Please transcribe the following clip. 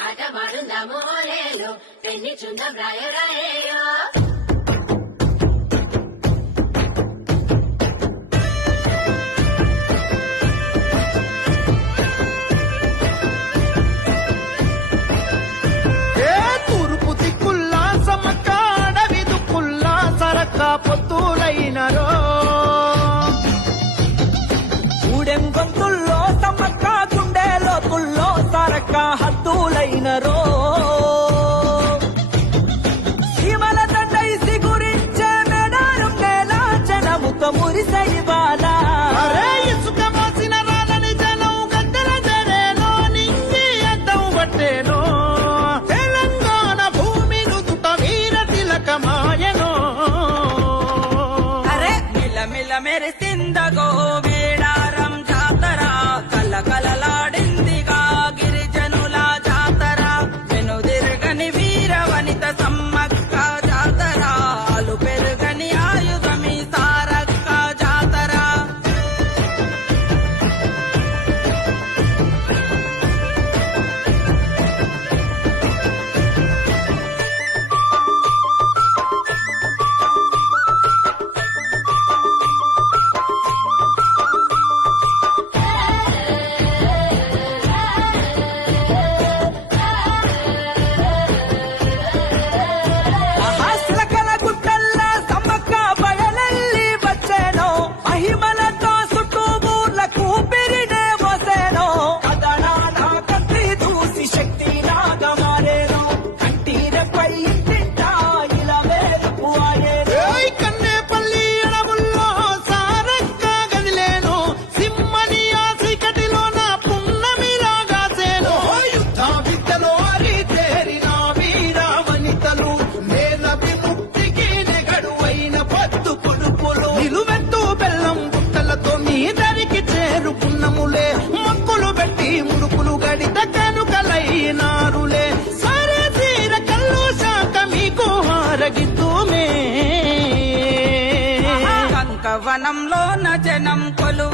ఆట మాడుందాము ఓలేలు పెళ్లి చుందం రాయరాయేయో పొత్తులైనరో ఊడెం గొంతుల్లో సమ్మక్క గుండె లోతుల్లో సరక్క హద్దులైనరో శివల దండైసి గురించే మెడారు నేలా జనముతో మురిసైవాలా ఇసుక మాసిన రాలని జనం గద్దెల జరేనో నింగి అద్దం పట్టేనో తెలంగాణ భూమి నుదుట వీర తిలకమాయనో మెరిసిందగో మేడారం జాతర కల కలలాడిందిగా గిరిజనుల జాతర వెనుదిరగని వీర వనిత సమ్మక్క జాతర అలు పెరుగని ఆయుధమి సారక్క జాతర వనంలో జనం కొలు